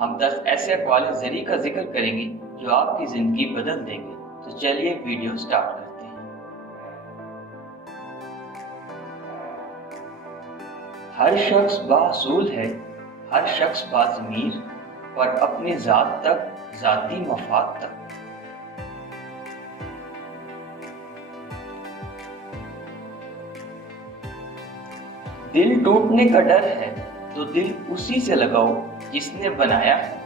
ہم 10 ایسے اقوال زری کا ذکر کریں گے جو آپ کی زندگی بدل دیں گے۔ تو چلیے ویڈیو سٹارٹ کرتے ہیں۔ ہر شخص باصول ہے، ہر شخص باضمیر، پر اپنے ذات تک، ذاتی مفاد تک۔ دل ٹوٹنے کا ڈر ہے تو دل اسی سے لگاؤ جس نے بنایا ہے۔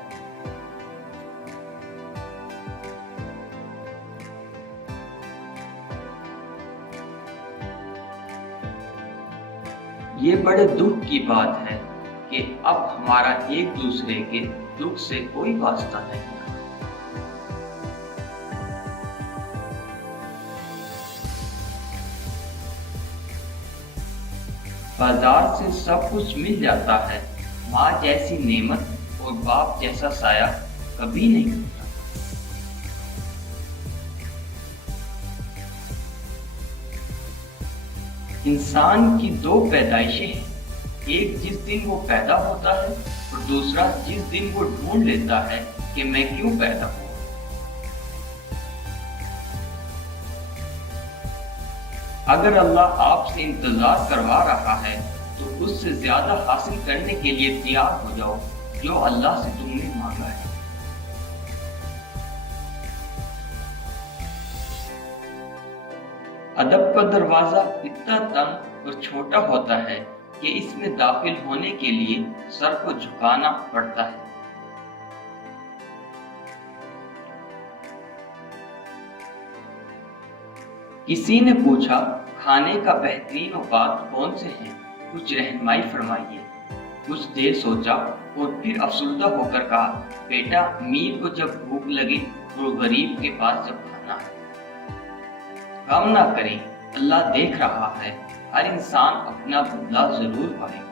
یہ بڑے دکھ کی بات ہے کہ اب ہمارا ایک دوسرے کے دکھ سے کوئی واسطہ نہیں۔ بازار سے سب کچھ مل جاتا ہے، ماں جیسی نعمت اور باپ جیسا سایہ کبھی نہیں ملتا۔ انسان کی 2 پیدائشیں ہیں، ایک جس دن وہ پیدا ہوتا ہے اور دوسرا جس دن وہ ڈھونڈ لیتا ہے کہ میں کیوں پیدا ہوا۔ اگر اللہ آپ سے انتظار کروا رہا ہے تو اس سے زیادہ حاصل کرنے کے لیے تیار ہو جاؤ جو اللہ سے تم نے مانگا ہے۔ ادب کا دروازہ اتنا تنگ اور چھوٹا ہوتا ہے کہ اس میں داخل ہونے کے لیے سر کو جھکانا پڑتا ہے۔ کسی نے پوچھا کھانے کا بہترین اوقات کون سے ہیں، کچھ رہنمائی فرمائیے۔ کچھ دیر سوچا اور پھر افسردہ ہو کر کہا، بیٹا امیر کو جب بھوک لگے اور غریب کے پاس جب کھانا ہے۔ غم نہ کریں، اللہ دیکھ رہا ہے، ہر انسان اپنا بدلہ ضرور پائے گا۔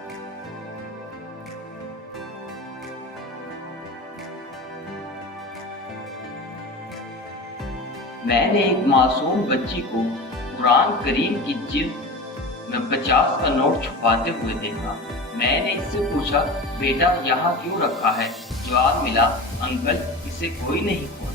میں نے ایک معصوم بچی کو قرآن کریم کی جلد میں 50 کا نوٹ چھپاتے ہوئے دیکھا۔ میں نے اس سے پوچھا، بیٹا یہاں کیوں رکھا ہے؟ جواب ملا، انکل اسے کوئی نہیں کھولتا۔